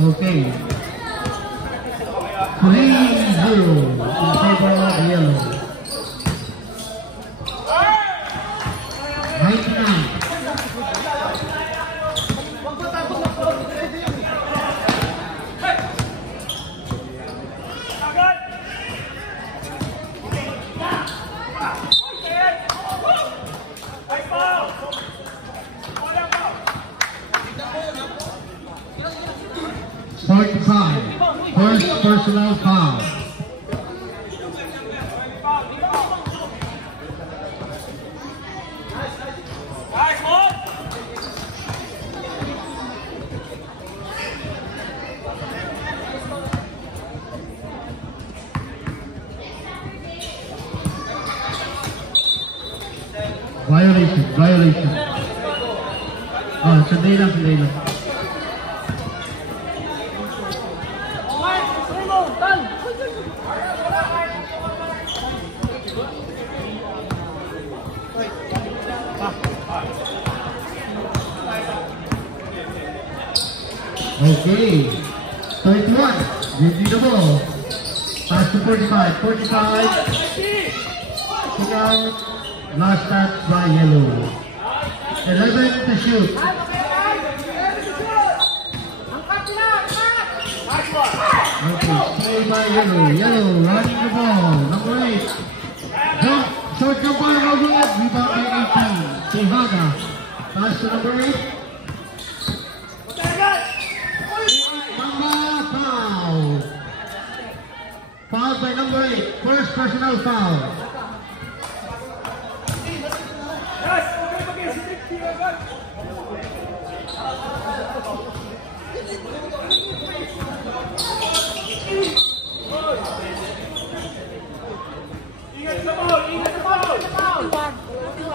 Okay. 3-0 in favor of yellow. 99. First personal foul. Violation. Sandali lang. Okay, 31, Gigi the ball, pass to 45, pick out, last touch by yellow, 11 to shoot. Okay, stay by yellow, running the ball, number 8, jump, short jumper, rebound by 18, Tejada, pass to number 8, foul by number 8, first personal foul.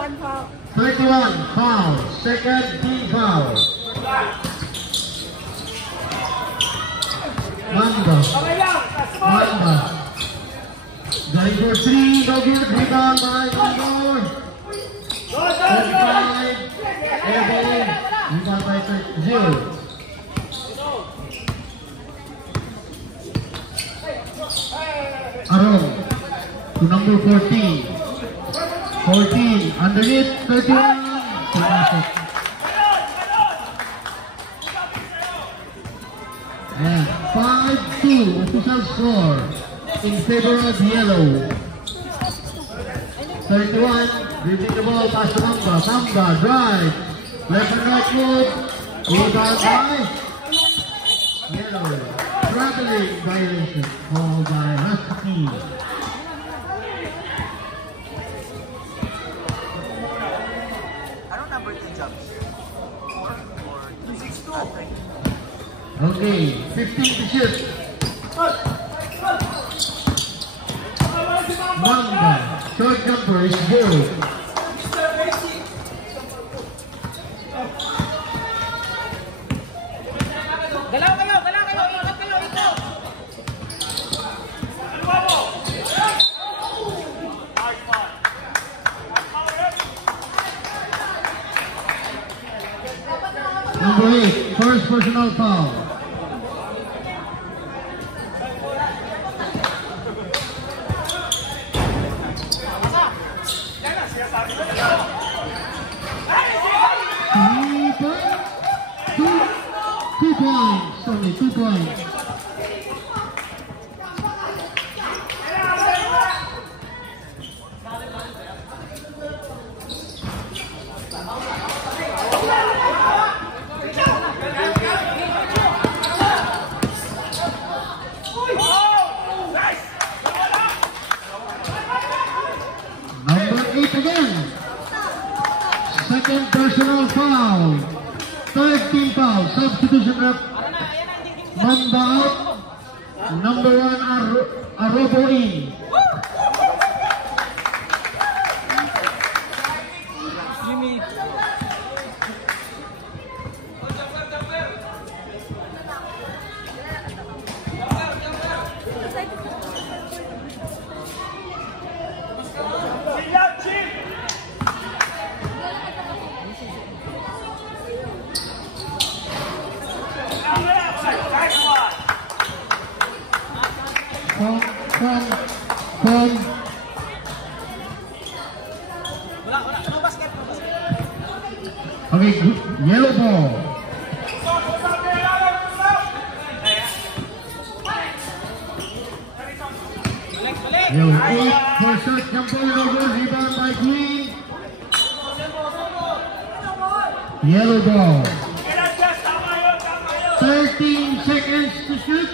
Foul. 31 foul, second team foul. Mamba. Going for 3, no good, rebound by Mamba. 45, rebound by 0. Aron to number 14. 14, underneath, 31. And 5-2 official score in favor of yellow. 31, dribbling the ball past to Mamba, drive, left and right foot, rebound by yellow. Traveling violation called by Husky. I don't number 2 jumps. 4 or 362. Okay, 15 to shoot. Mamba, short jumper is good. Galaw kayo, ikot kayo, ito. Number 8, first personal foul. Only 2 points. Number 8 again. Second personal foul. Third team foul. Substitution ref. Mamba out. Number 1 Arobo in. Okay, yellow ball. Yellow 8 for shot jumper over, rebound by green. Yellow ball. 13 seconds to shoot.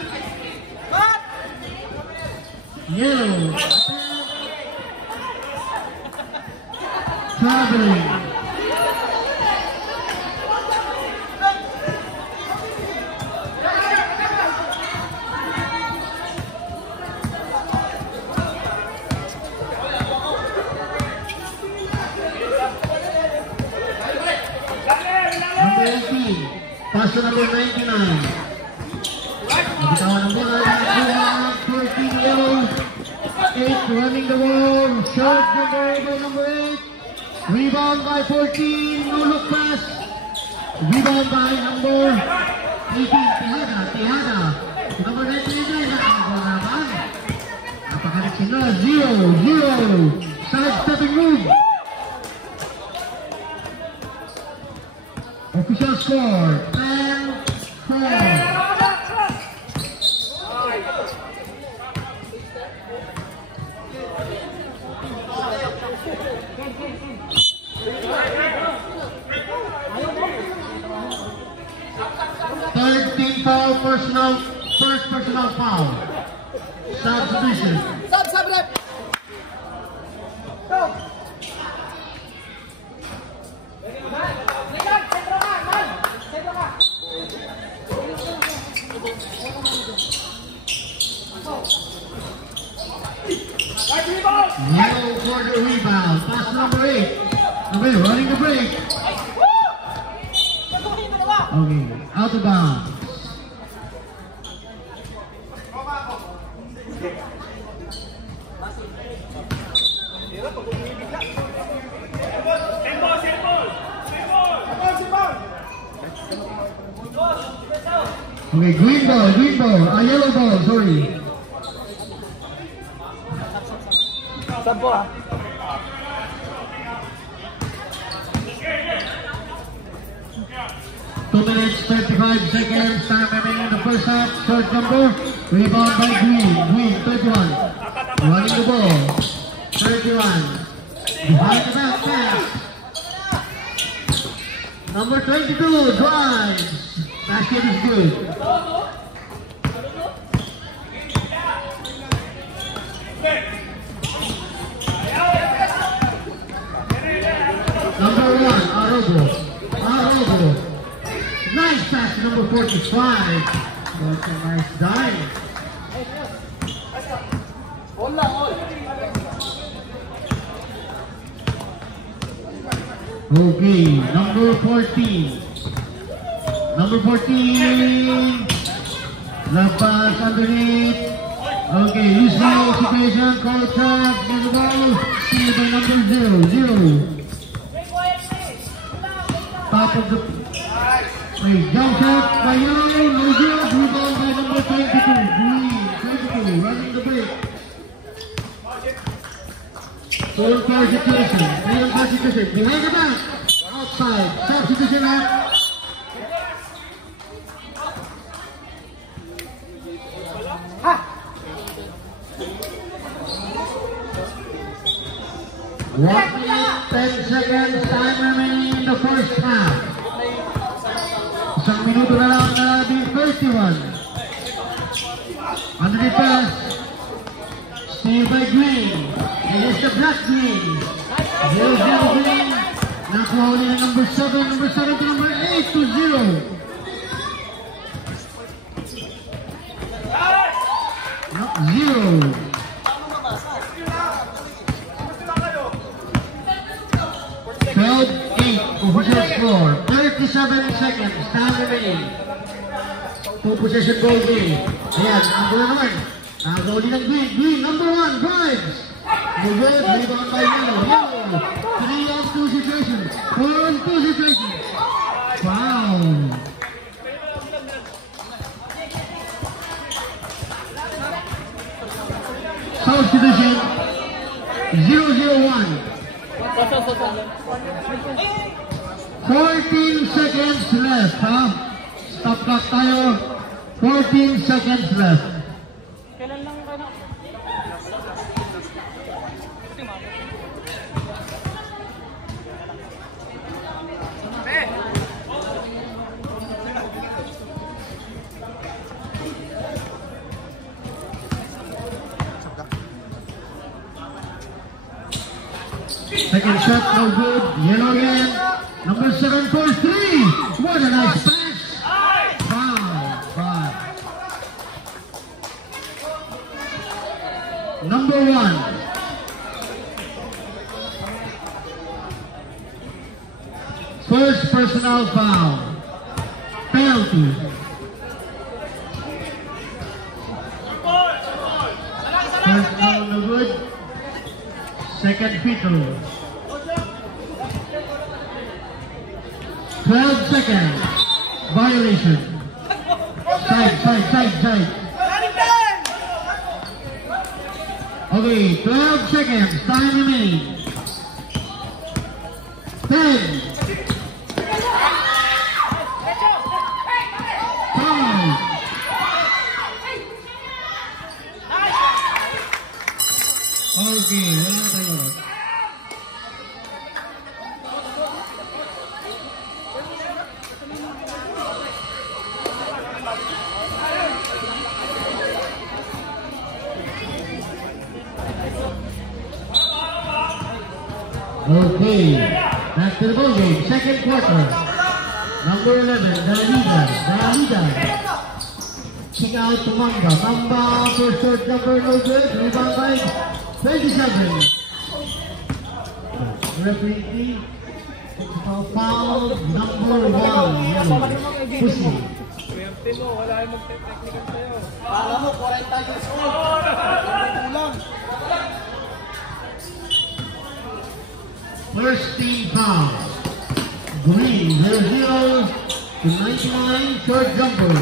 Yellow. Traveling. Number 18. Pass to number 99. Nabitawan ng bola. 14 yellow. 8 running the ball. Short number 8. Rebound by 14. No look pass. Rebound by number 18. Tihada. Number 99. Nakakalaban. Napakalit sila. 0-0. Side stepping move. Official score 10-4. Third team foul, first personal foul. Substitution. Sub, rep. Go. Yellow for the rebound. Pass number 8. Okay, running the break. Okay, out of bounds. Okay, green ball, yellow ball, sorry. Sub po, 2 minutes, 35 seconds, time remaining in the first half. Short jumper, rebound by Green, 31. Running the ball, 31. Behind the back pass. Number 22 drives. Basket is good. Number 1, Arogo. Nice pass to number 45. That's a nice dive. Okay, number 14. The pass underneath. Okay, use ball situation, call trap, get the ball. See by number 0. Top of the jump shot by yellow, no good. Rebound by number 22. Green, 22, running the break. Full court situation. Behind the back. Outside. Substitution out. One minute, 10 seconds. Time remaining in the first half. Isang minuto na lang na di 31. Under the pass. Steal by Green. It is the black Green. 0-0 Green. Nakuha ulit ng number 7 to number 8 to 0. Not 0. Official score, 37 seconds, time remaining. 2 possession ball game. Ayan, number 1. Nakagauli ng Green, number 1, drives. Good, rebound by Yellow. 3 on 2 situations, 4 on 2 situations. Wow. South Division, 0-0-1. 14 seconds left, ha? Stop clock tayo. 14 seconds left. Kailan lang ka na? Second shot, no good. Yellow again. Number 7 for 3. What a nice pass. Foul. Number 1. First personal foul. Penalty. First foul, no good. Second free throw. 12 seconds. Violation. Side. Okay, 12 seconds. Time remains. 10. 5. Okay, wala tayo. Okay, back to the ball game. Second quarter. Number 11, Dalida. Kick out to Mamba. Mamba for short number, no good. Rebound by 27. Referee foul number 1. Pussy. Swerte mo, wala yung mag-technical sa'yo. Para mo, 40 years old. Kulang. First team foul. Green, 0-0 to 99, short jumper.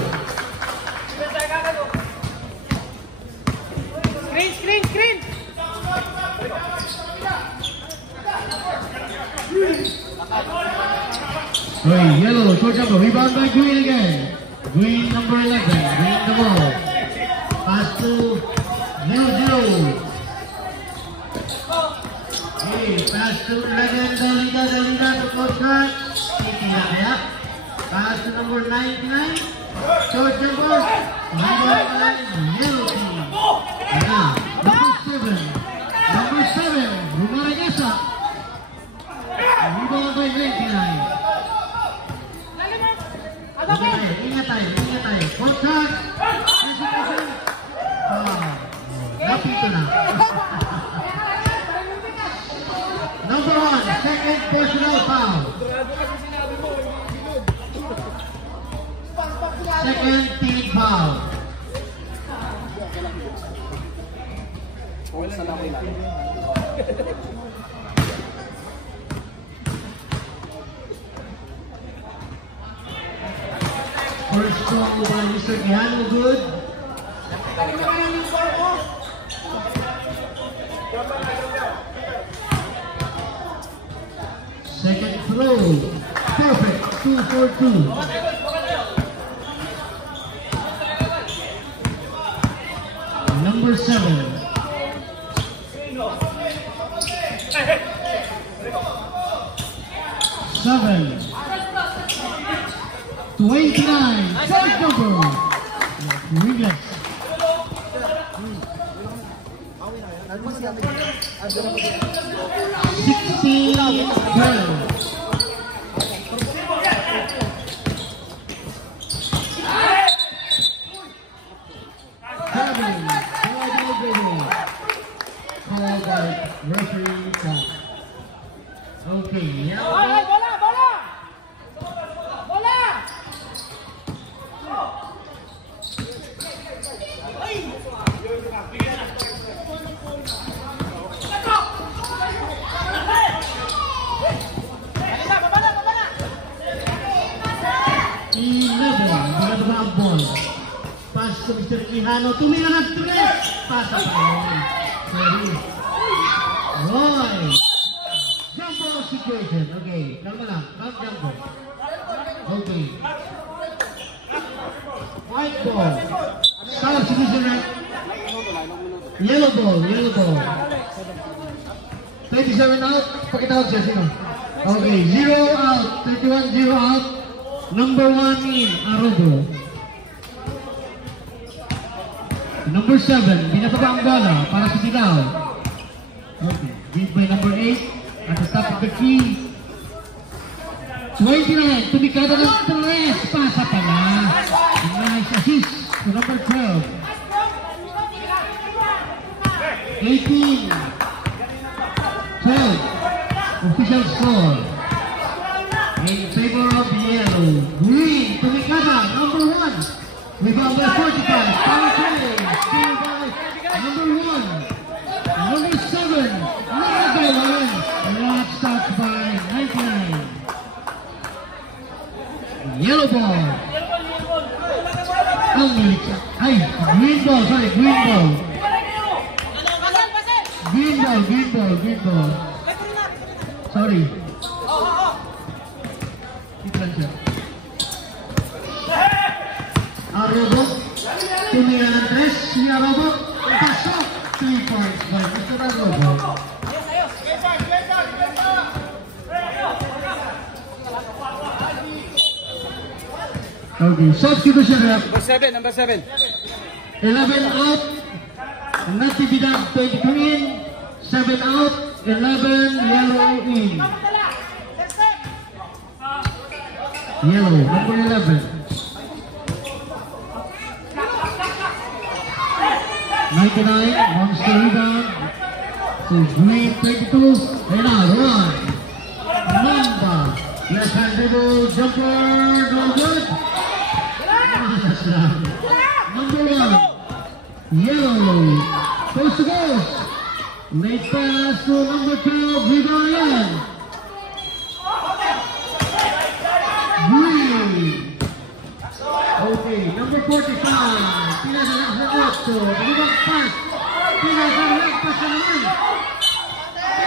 Screen! Hey, yellow, short jumper, rebound by Green again. Green, number 11, Green the ball. Pass to 0-0. Hey, pass to 11, Dalida to contract. Taking that, yeah. Pass to number 99, short jumper. Rebound by yellow team. Yeah, number 7, Rumaragasa. Rebound by 99. Ingat tayo. Contact. Napito na. Number 1, second personal foul. Second team foul. First call by Mr. Keanu, good. Second throw, perfect, 2 for 2. Number 7. 7. 29, second jumper. Regis. 16, 12. Called by referee count. Okay, yeah. Pass to Mr. Quijano. Tumira na 3. Pass to Roy. Jumper situation. Okay, kalma lang. Calm down po. Okay. White ball. Substitution rep. Yellow ball. 27 out. Pakitawag siya. Sino? Okay, 0 out. 31, 0 out. Number 1 in. Arobo. Number 7. Binababa ang bola para sa Sigaw. Okay, lead by number 8. At the top of the key. 29. Tumikada ng 3. Pasa pala. Nice assist to number 12. 18. 12. Official score. In favor of yellow. Green. Tumikada. Number 1. Rebound by 45. Power play. Steal by number 1. Number 7. Number 1. Last stop by 99. Yellow ball. Ay, green ball. Sorry, green ball. Green ball. Sorry. Arobo. Tumira ng 3. Si Arobo. Pasok. 3 points by Mr. Arobo. Okay, substitution rep. Number 7. 11 out. Natividad 23 in. 7 out. 11 yellow in. Yellow, number 11. 99, monster rebound. So green 22. And now run. Mamba. Left hand dribble, jumper, no good. Number 1. Yellow. Coast to coast. Late pass to number 12. Rebound again. Green. Okay, number 45. Pinasa so dalawang pass. Pinasa pass na naman.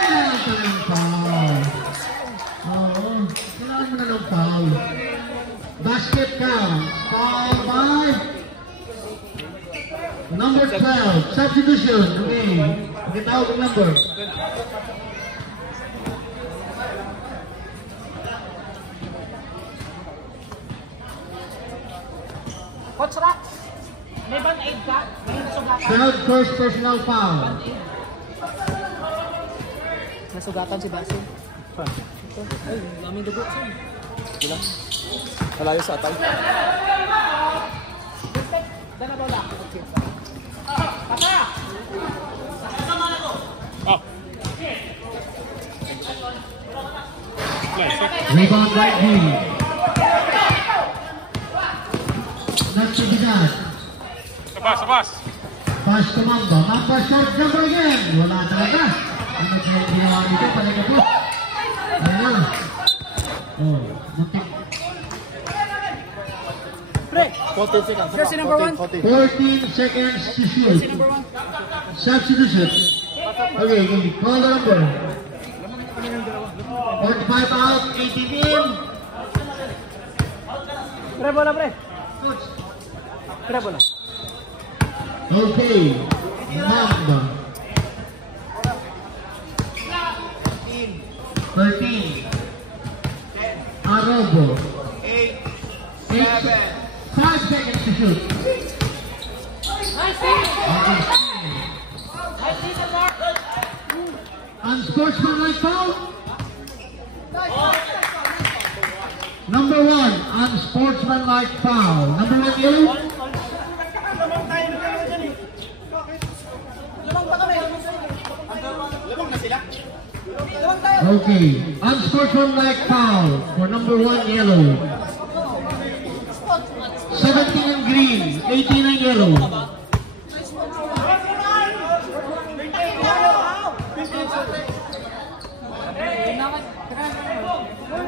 Pinasa ng foul. Oo, kailangan mo na ng foul. Basket count. Foul by number 12. Substitution. Okay, magkatawag ang number. Coach Rax, may band-aid ka? May nasugatan? Third first personal foul. Nasugatan si Basil. Ay, daming dugo siya. Wala. Malayo sa atay. Dana bola. Papa! Rebound by Green. Natividad. Sabas. Pass to Mamba. Mamba short jumper again. Wala talaga. Ano siya yung ginawa dito? Palikapos. Ayun. Oh, muntik. 14 seconds. Jersey number 1. 14 seconds to shoot. Substitution. Okay, call the number. 45 out, 18 in. Pre, bola, pre. Coach. Pre, bola. Okay, Mamba. 13. Arobo. 8, 5 seconds to shoot. Nice team. Okay. Nice team, Mark. Unsportsmanlike foul. Number 1, unsportsmanlike foul. Number 1, yellow. Okay, unsportsmanlike foul for number 1, yellow. 17 in green, 18 in yellow.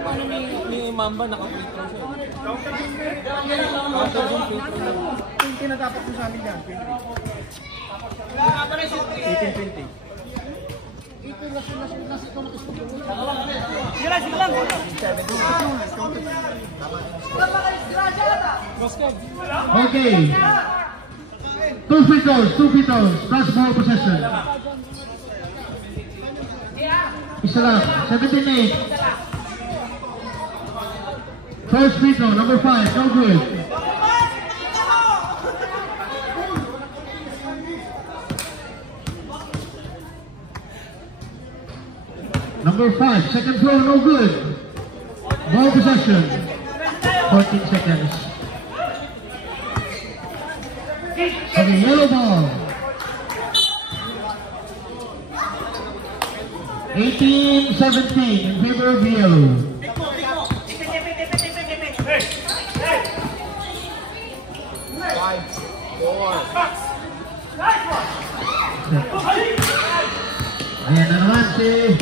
Ano ni Mamba naka-free throw siya. Yung tinatapos mo sa amin yan. 18-20. Okay. 2 free throws, that's ball possession. Isa lang, 17-8. First free throw, number 5, no good. Number 5, second throw, no good. Ball possession, 14 seconds. Okay, yellow ball. 18-17 in favor of yellow. Ayan na naman si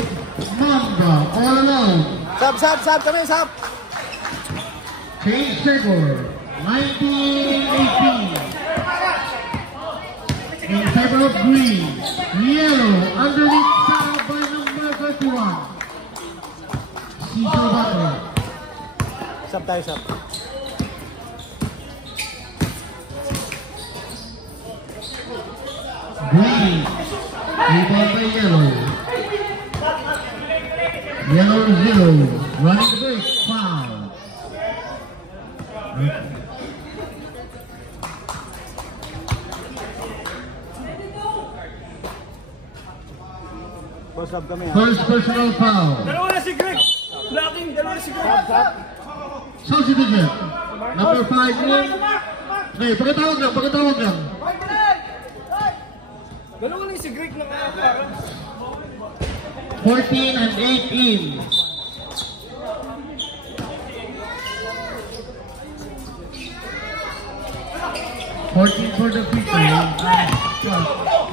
Mamba, all alone. Sab, kami, sab. Change score, 19-18. In favor of green, yellow, underneath foul by number 31. Cecil Butler. Sab tayo, sab. Green, rebound by yellow. Yellow 0, running the break, foul. Sab kami, ha. First personal foul. Dalawa na si Greg. Blocking, dalawa na si Greg. Substitution. Number 5 in. Okay, pagkatawag lang. Dalawa na si Greg na kaya. 14 and 8 in. For the free throw.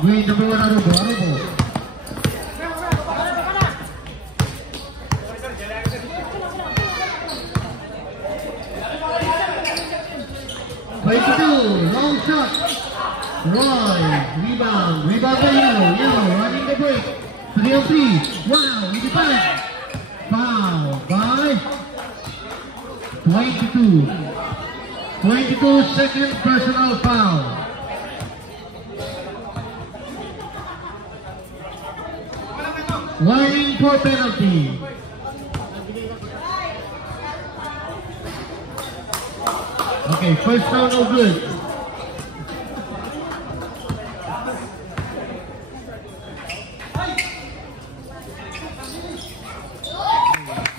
Green number 1, Arubo. 22, long shot. Roy, rebound by yellow, running the break. 3 on 3. Wow, he defends. Foul by 22. 22, second personal foul. Warning for penalty. Okay, first foul no good.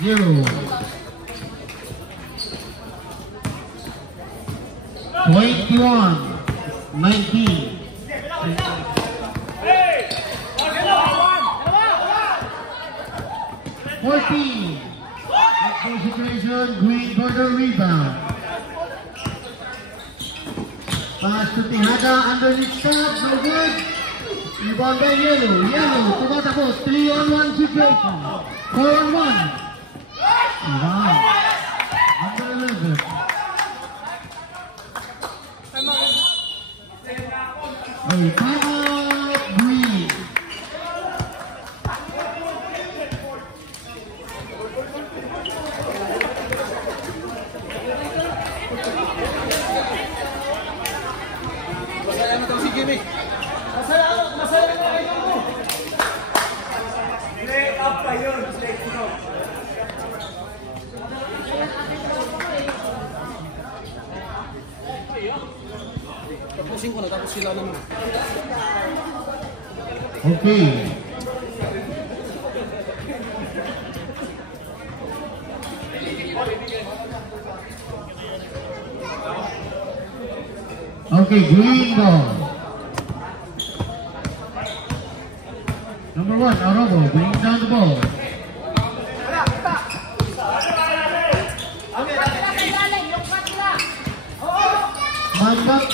Zero. 21-19. Hey! 14. Concentration, green for the rebound. Pass to Tihada, underneath stop, no good. Rebound by yellow, tumatakbo, 3-on-1 situation. 4-on-1. Wow. Number 11. Okay, time out, green. Tapusin ko na, tapos sila naman. Okay. Okay, green ball. Number 1, Arobo, bringing down the ball. Mambak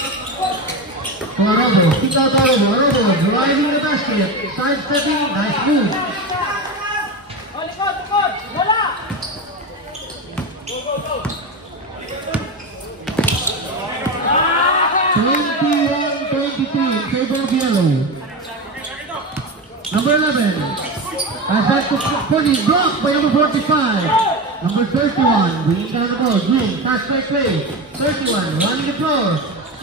to Arobo, kick out Arobo, driving the basket, side-stepping, nice move. In favor of yellow. Number 11, Pass to Pony, blocked by number 45. Number 31, bringing down the ball. Green, pass by play. 31, running the floor.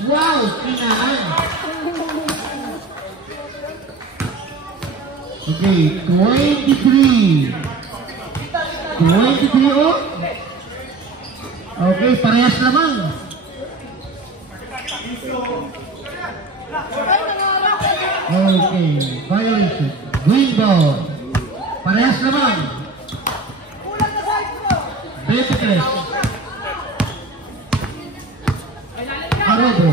Wow, kinahan. Okay, 23. 23 oh. Okay, parehas lamang. Okay, violation. Green ball. Parehas lamang. 23. Arobo.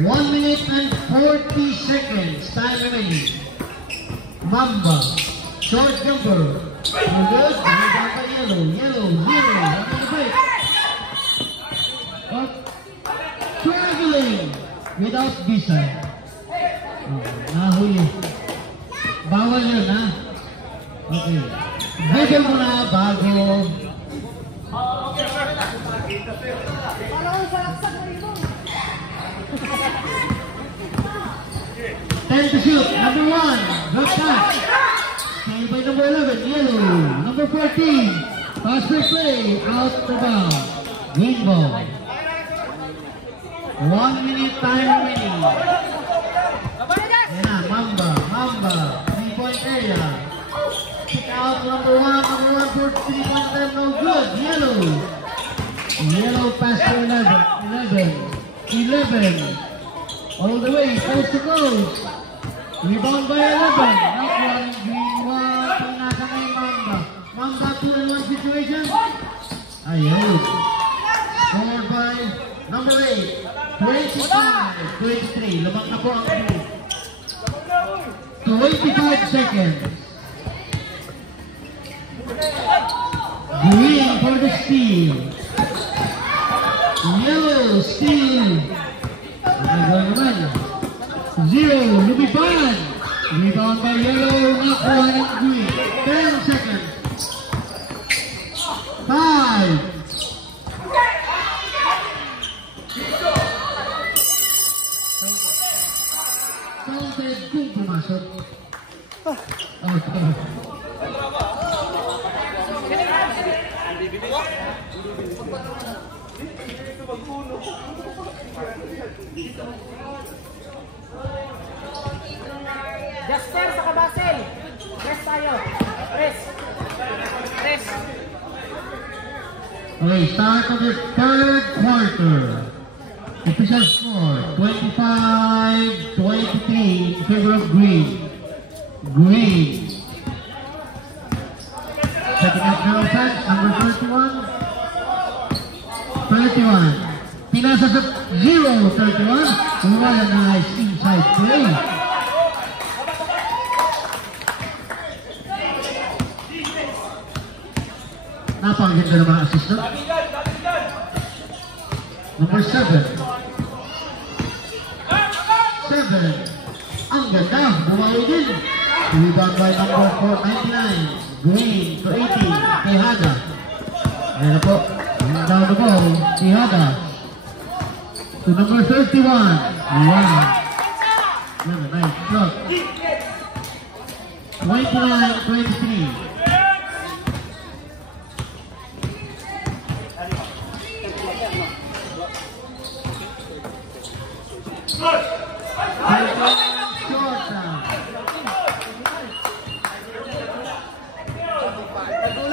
1 minute and 40 seconds. Time remaining. Mamba. Short jumper. Good. Yellow. Yellow. Zero. Under the break. Traveling without visa. Nahuli. Bawal yun, ha? Okay. Bigyan mo na bago. 10 to shoot. Number 1. Good pass. Stay by number 11. Yellow. Number 14. Pass for play. Out the ball. Green ball. 1 minute time remaining. Yan na. Mamba. 3-point area. Pick out number 1 for 3-point time. No good. Yellow. Yellow pass to 11. All the way, coast to coast. Rebound by 11. Not one, green one. Pinasa na yung Mamba. Mamba 2-on-1 situation. Ayun. Scored by number 8. 23. Lumang na po ang green. 25 seconds. Green for the steal. Yellow steal. Zero, lumipad. Rebound by yellow, nakuha ng green. 10 seconds. 5. Counted kung pumasok. Okay. Jasper sa Kabasel. Rest tayo. Rest. Okay, start of the third quarter. Official score, 25-23 in favor of green. Second half zero set, number 31. Pinasa sa 0-31. What a nice inside play. Napakaganda ng mga assistant. Number 7. Ang ganda. Bumawi din. Rebound by number 499. Green to 18. Tejada. Ayan na po. Down the ball. Tejada. To number 31. Wow. Yan, nice shot. 29-23.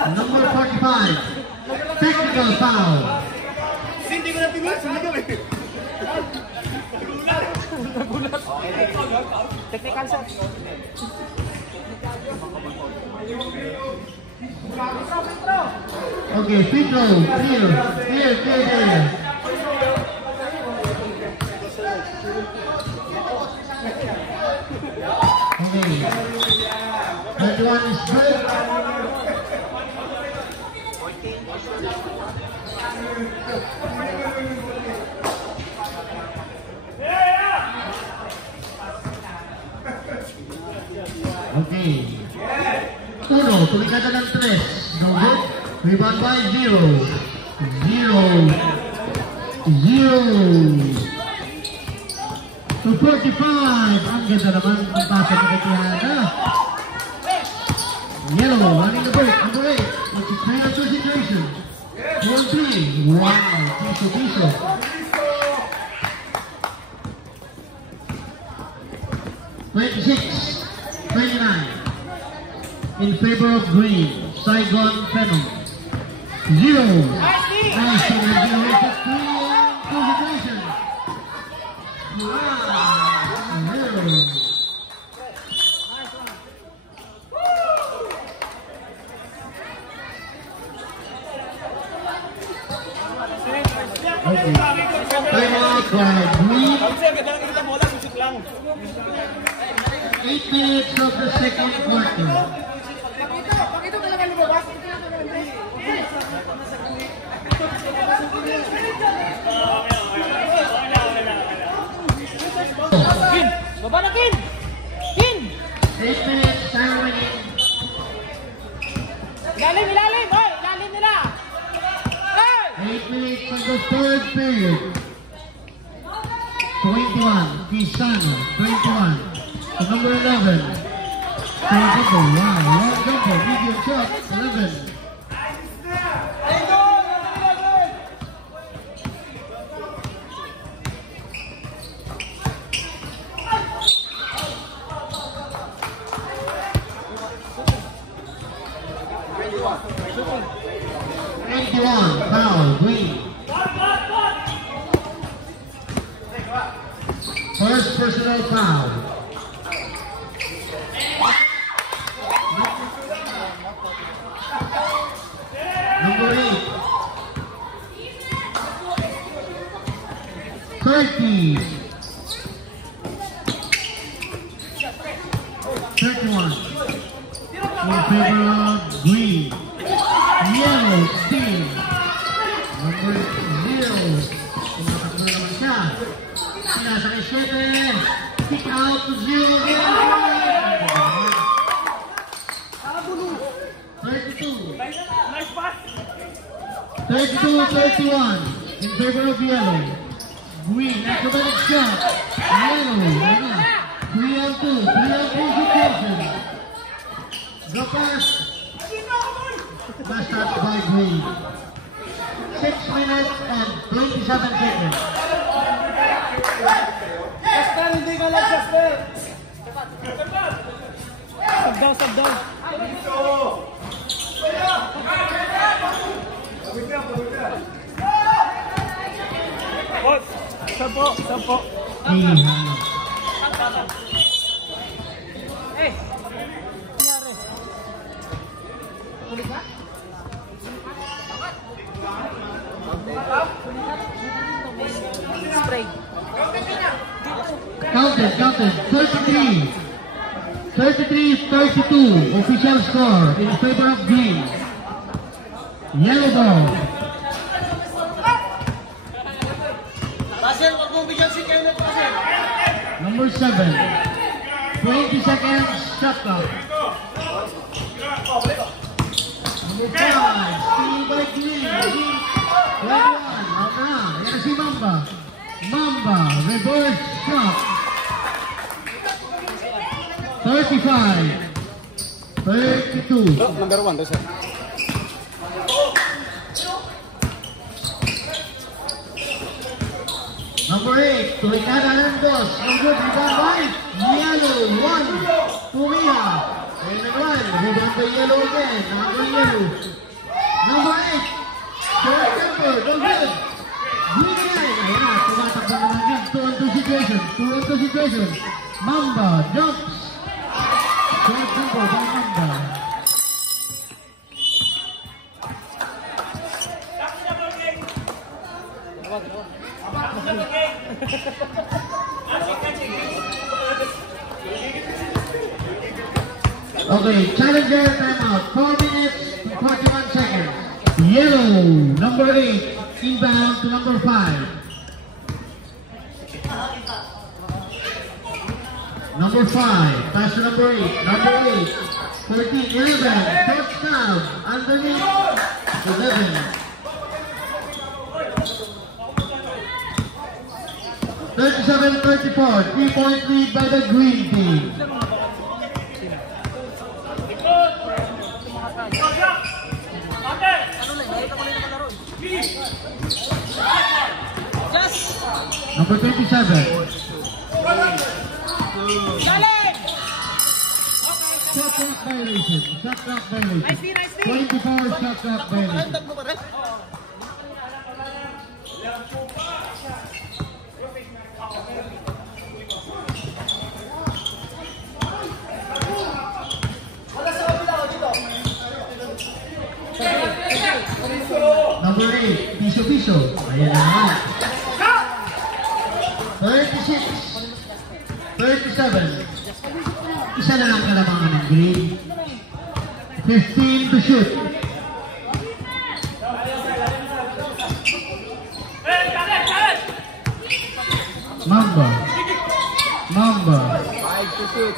Number 45, technical foul. Hindi ko na tingin, Technical shot. Okay, free throw, clear. Okay, that one is good. Okay. Uno, tulikada ng 3. No good. Rebound by 0. to 45. Ang ganda naman ang pasa ni Katiana. Yellow, running the break, number 8. What's his kind of situation? 1-3. Wow, piso. 26-29. In favor of green, Saigon Phenom. 0. Nice to regenerate 3 concentration. Wow, 0. Okay. Time out by green. 8 minutes of the second quarter. Kin! Baba na, Kin! Kin! 8 minutes, time remaining. Ilalim! Hoy! Ilalim nila! Hey! 8 minutes of the third period. 21, Pisano, 21. To number 11. Straight jumper, wow, long jumper, medium shot, 11. Foul, green. First personal foul. Number 8. 30. 31. In favor of green. Yellow steal. Number 0. Tumatakbo siya. Sinasakay 7. Kick out to 0 again. 32. 32-31. In favor of yellow. Green. Acrobatic shot. Yellow. 3-on-2. 3-on-3 situation. The pass. Last touch by green. 6 minutes and 27 seconds. Jasper, hindi ka lang, Jasper. Sab down. Sampo. Hey! Nangyari? Kulit ba? Spray. Counted. 33. 33-32. Official score in favor of green. Yellow ball. Russell, wag mo bigyan si Kenneth, Russell. Number 7. 20 seconds. Shot clock. Number 5. Steal by green. 21. Yan si Mamba. Reverse shot. 35-32. Number 1, sir. Number 8, to Ricardo Hernandez. No good, rebound by yellow. 1, Pumia. And the run, rebound by yellow again. Number 8, short temper, no good. Green again. Ayan na, tumatakbo naman din. 2-on-2 situation. Mamba jumps. Short temper by Mamba. Okay, challenger timeout. 4 minutes, 41 seconds. Yellow, number 8, inbound to number 5. Number 5, pass to number 8. Number 8, 14, 11, touchdown, underneath, 11. 37-34. 3-point lead by the green team. Number 27. Shot clock violation. Shot clock violation. 24 shot clock violation. Number 8, Piso. Ayan na naman. 36, 37. Isa na lang kalamangan ng green. 15 to shoot. Mamba. 5 to shoot.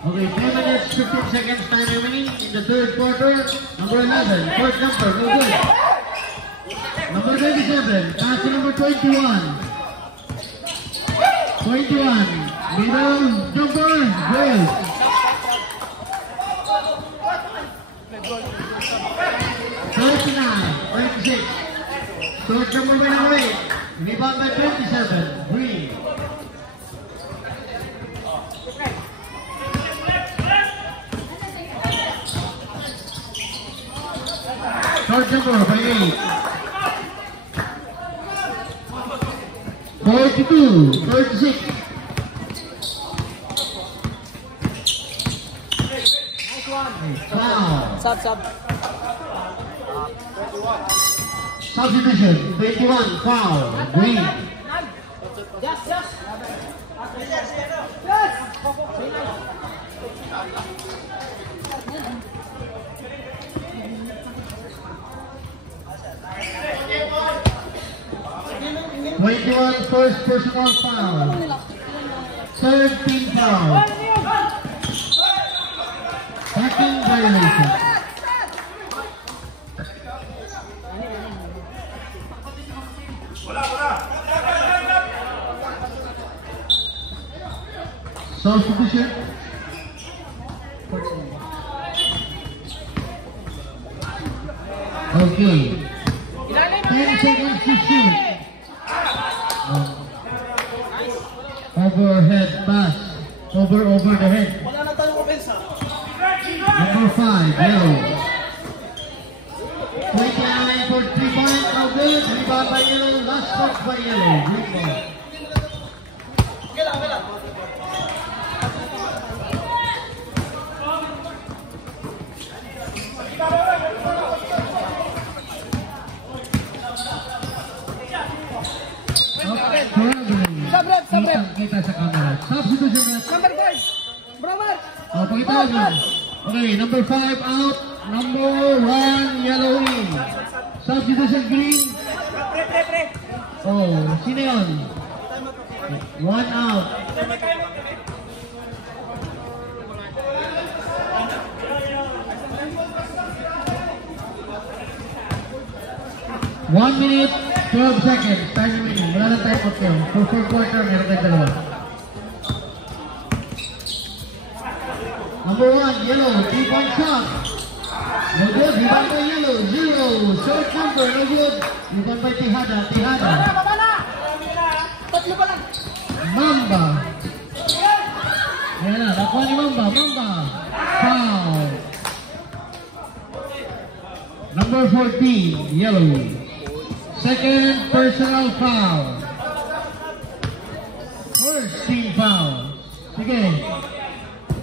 Okay, 10 minutes, 15 seconds time remaining in the third quarter. Number 11, fourth number, no good. Number 27, pass to number 21. 21, middle, jumper, good. 39, 26. Short number went away. Rebound by 27, green. Short number by 8. 42, 36. Foul. Sub. Substitution, 21, foul, green. Yes. 21, first personal foul. 13 foul. Second violation. Substitution. Okay. 10 seconds to shoot. Overhead pass. Over the head. Number 5, yellow. 29 for 3 points. No good. Rebound by yellow. Last touch by yellow. Green ball. Kita sa camera. Substitution. Number 5. Bromar. Oh, pakita lang. Okay, number 5 out. Number 1 yellow in. Substitution green. Oh, sino yun? 1 out. One minute, 12 seconds. Time remaining. Wala lang time out kayo. For fourth quarter, meron kayo dalawa. Number 1, yellow. 3-point shot. No good. Rebound by yellow. 0. Short number. No good. Rebound by Tejada. Tatlo pa lang. Mamba. Ayan na. Nakuha ni Mamba. Foul. Number 14, yellow. Second personal foul. First team foul. Sige.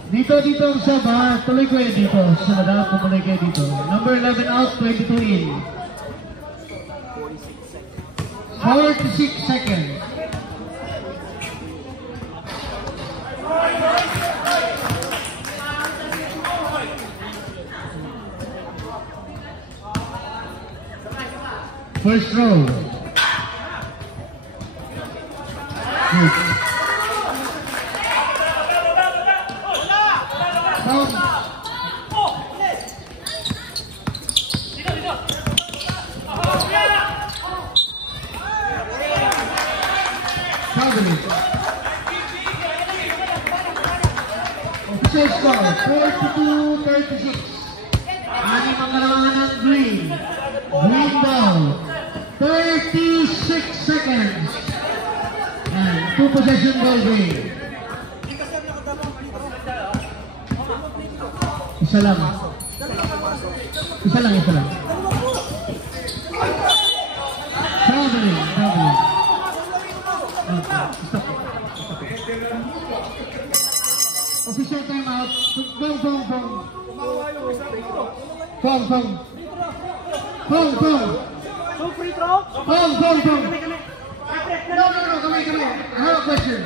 Dito ang saba. Tuloy ko dito. Sumadaan ko tuloy kayo dito. Number 11 out, 22 in. 46 seconds. First row. Good. Official score, 42-36. Anim ang kalamangan ng green. Green ball, 36 seconds. And 2 possession ball game. Isa lang. Traveling. Okay, stop. Official timeout. Phone. So free throw? Phone. No, come here. I have a question.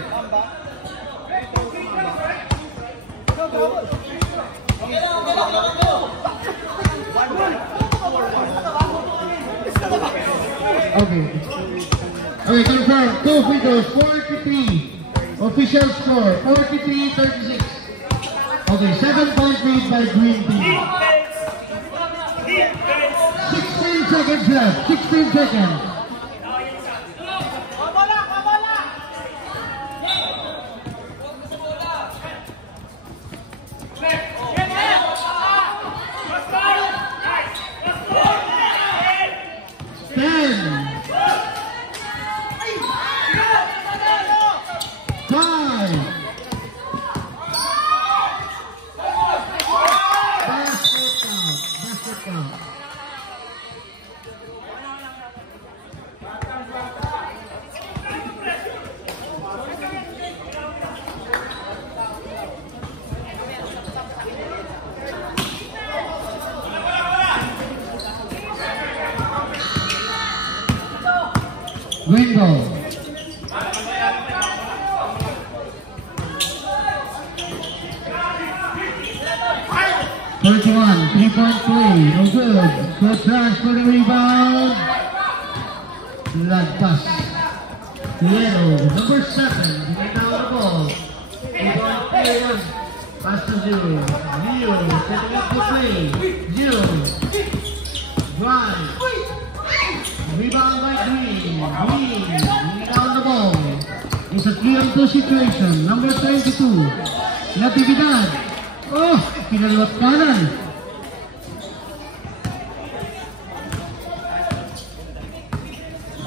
Okay, confirm. 2 free throws, 43. Official score, 43-36. Okay, 7-point lead by Green Team. 16 seconds left. 16 seconds. Wingo. 31, 3-point play, no good. Good trash for the rebound. Lagpas. Yellow, number 7, bring down the ball. 3-point play, 1. Pass to 0. Leo, setting up the play. 0. Drive. Rebound by Green. Bring down the ball. It's a 3-on-2 situation. Number 22, Natividad. Oh, pinalot kanan.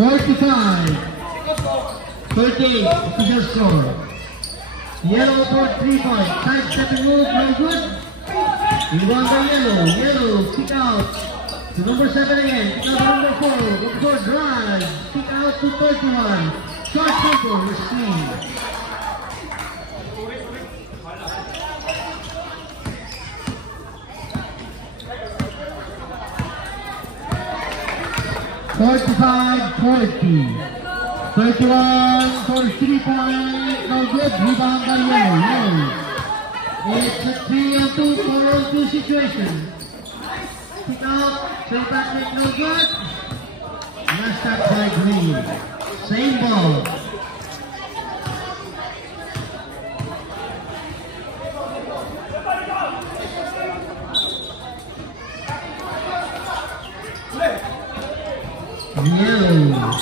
45, 38, official score. Yellow for 3 points. Side stepping move, no good. Rebound by Yellow, kick out to number 7 again. Kick out number 4. Number 4 drive. Kick out to 31. Short tempo, receive. (45-40). 31 for 3-point, no good. Rebound by Yellow. It's a 3-on-2 4-on-2 situation. Pick out, St. Patrick, no good. Last up by Green. Same ball. Yellow.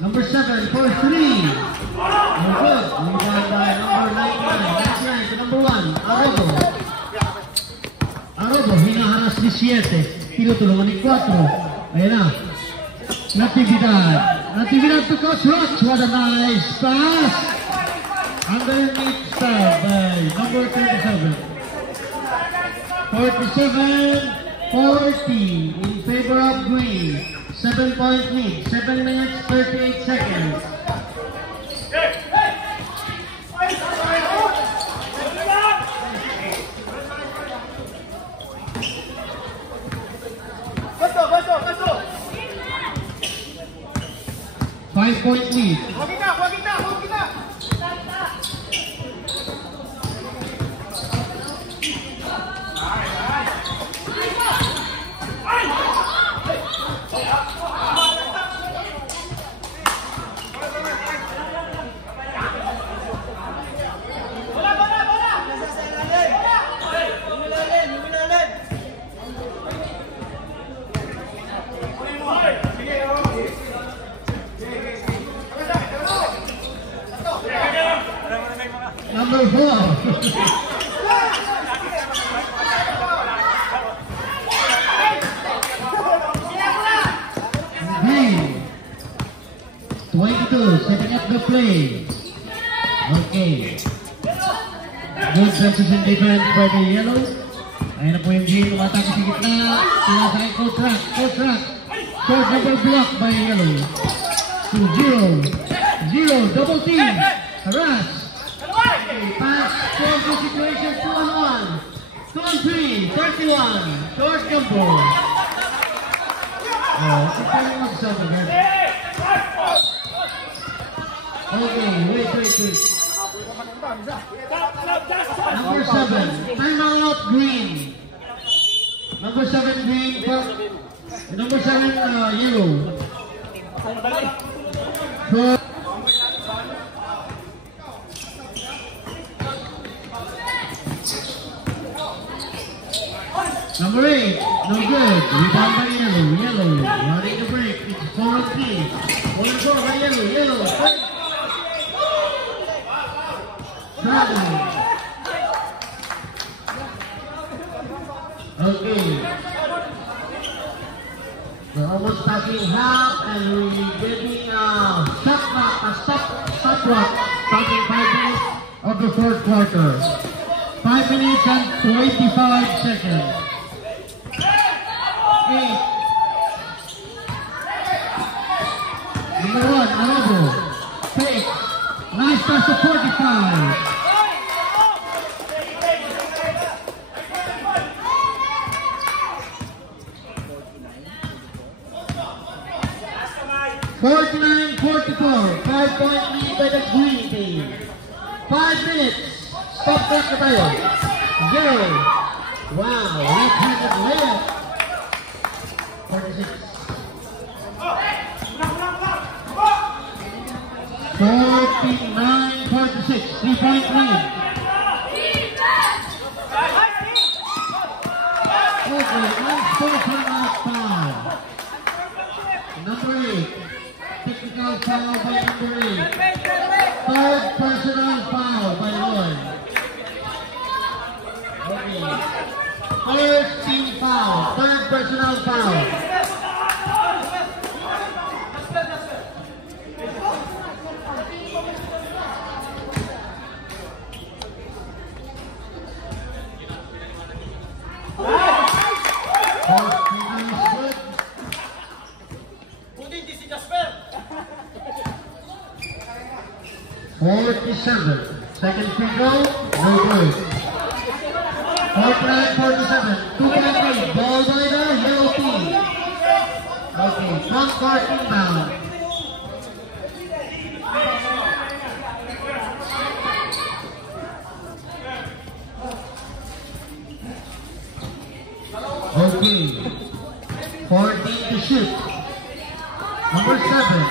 Number 7 for 3. No good. Rebound by number 99 to number 1. Arobo, hinaharas ni 7. Tinutulungan ni 4. Ayan na. Natividad to Coach Roch. What a nice pass. Underneath style by number 27. 47-40 in favor of Green. 7-point lead. 7 minutes 38 seconds. Baso. 5-point lead. Huwag kita. Number 4. Green. 22, setting up the play. Okay. Good precision defense by the yellow. Ayan na po yung green, umatake sa gitna. Sinasakay coach rack. Short double block by yellow. 2-0. Double team. Harass. Pass. Score situation 2-on-1. 2-on-3. 31. Short jumper. Oh, it's a myself again. Okay, wait. Number 7, timeout green. Number 7 green. Number 7 yellow. So, number 8, no good. Rebound by yellow. Running the break. It's 4-3. 1-4 by yellow. Traveling. Okay. We're almost passing half and we're getting a stop clock starting 5 minutes of the fourth quarter. 5 minutes and 25 seconds. 8. Number 1, Arabo. 6. Nice pass to 45. 49-44, 5-point lead by the green team. 5 minutes. Stop clock na tayo. 0. Wow, right-handed layup. 46. 49-46, 3-point lead. Okay, unsportsmanlike foul. Number 8. Technical foul by number 8. Third personal foul by Roy. Okay. First team foul. Third personal foul. Second free throw, no good. 49-47, 2-point lead, ball by the yellow team. Okay, front court inbound. Okay, 14 to shoot. Number 7,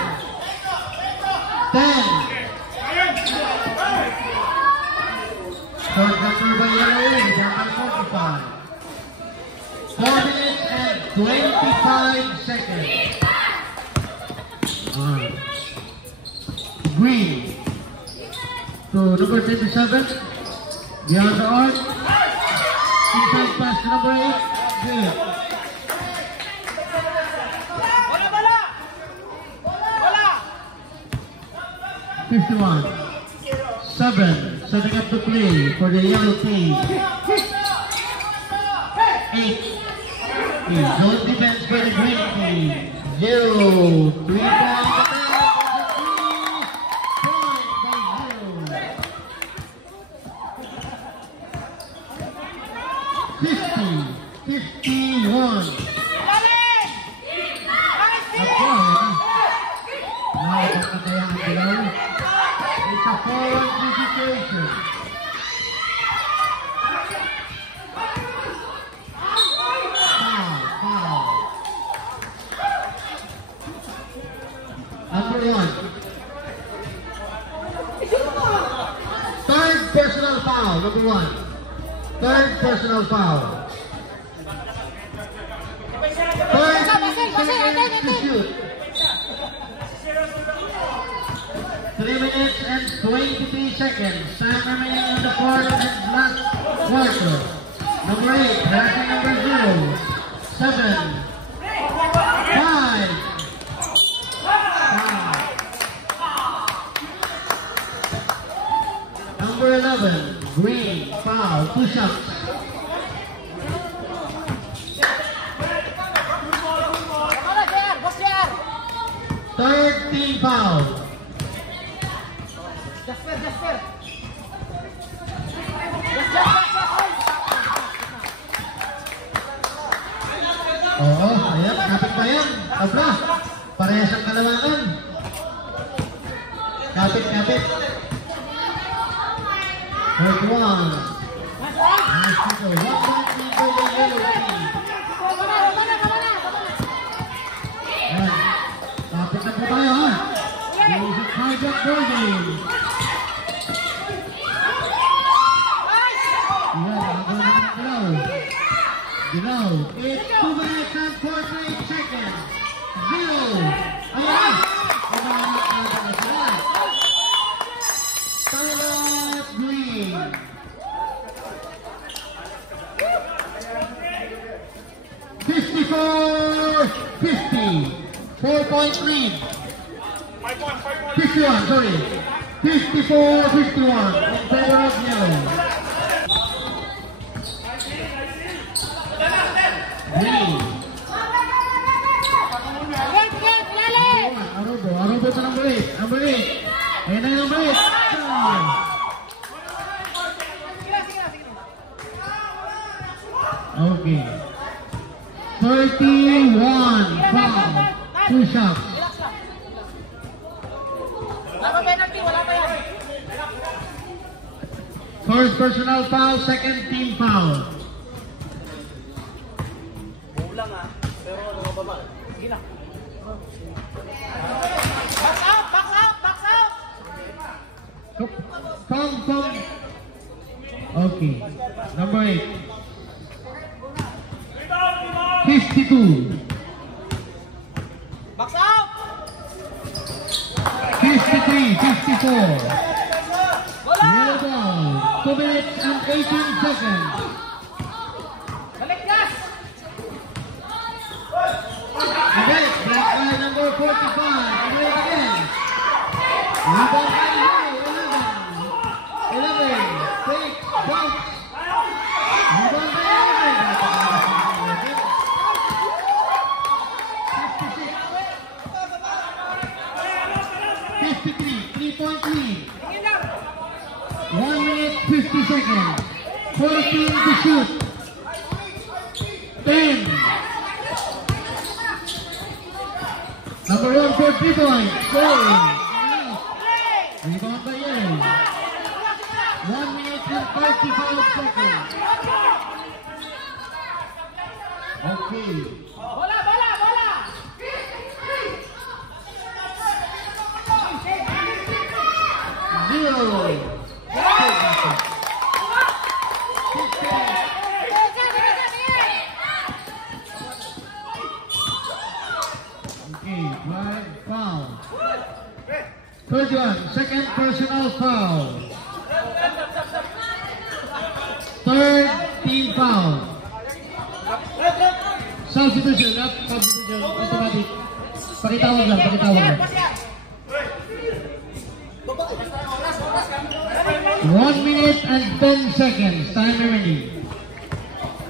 10. Short jumper by yellow, down by 45. 4 minutes and 25 seconds. Green to number 27. Beyond the arc. Inside pass to number 8. Good. Bola! 51. 7. Setting up the play for the yellow team. 8. Zone defense for the green team. 0. 3 points. 50-51. It's a 4-1 situation. Foul. Number 1. Third personal foul. Number 1. Third personal foul. Third seconds to shoot. 3 minutes and 23 seconds. Time remaining in the fourth and last quarter. Number 8, passing number 0. 7, 5. Number 11, green, foul, 2 shots. Third team foul. Oo, ayan, kapit pa yan. Tabla, parehas ang kalamangan. Kapit. Third one. Nice people. 1 point lead for the yellow team. Ayan, kapit na po tayo ha. Music hijack ball game. Ayan, nagawin natin galaw. Galaw. It's 2 minutes and 48 seconds. 0. Ayan. Tyler Green. 54-50. 4-point lead. 51, sorry. 54-51 in favor of yellow. Green. Arubo to number 8. Number 8. Ayan na yung number 8. Okay. 31 foul. 2 shots. First personal foul, second team foul. Kulang ah, pero nababa. Sige na. Come. Okay. Number 8. 52. Box out! 53, 54. Yellow ball. 2 minutes and 18 seconds. Balik gas! Again, black eye number 45. Again, again. Rebound by yellow, 11. 6, bounce. Rebound by 53, 3-point lead. 1 minute, 50 seconds. 14 to shoot. 10. Number 1 for 3 points. Scoring. Rebound by yellow. 1 minute and 35 seconds. Okay. Bola! 0. Okay, drive, foul. 31, second personal foul. Third team foul. Substitution, not substitution, automatic. Pakitawag lang. 1 minute and 10 seconds. Time remaining.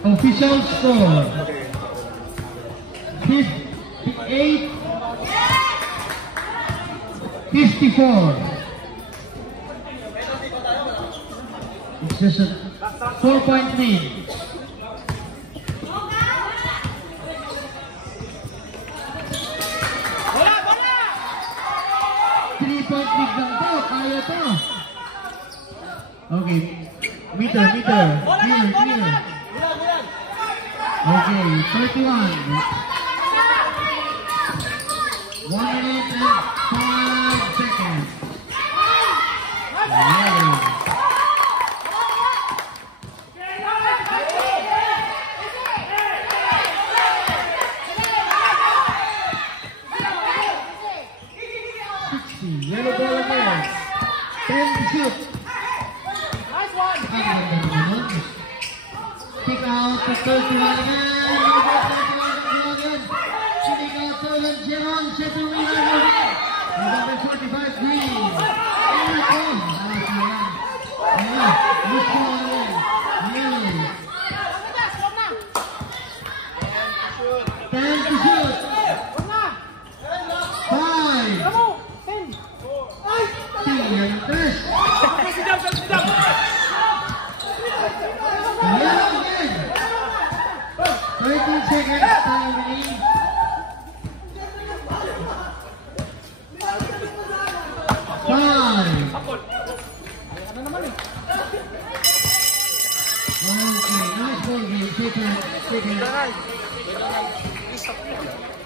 Official score. 58. 54. It's just a 4-point lead. Bola! 3-point lead lang to. Kaya to. Okay. Meter. Clear. Okay. 31. 1 minute and 5 seconds. Yellow. Yellow ball again. to shoot. Nice one. Kick out to 31 again. Kick out to Jeron Chetuila. Number 45, Green. Time to shoot. 5. Tingnan tres. Ayan again. 13 seconds time remaining. 5. Okay, nice ball game. Take it.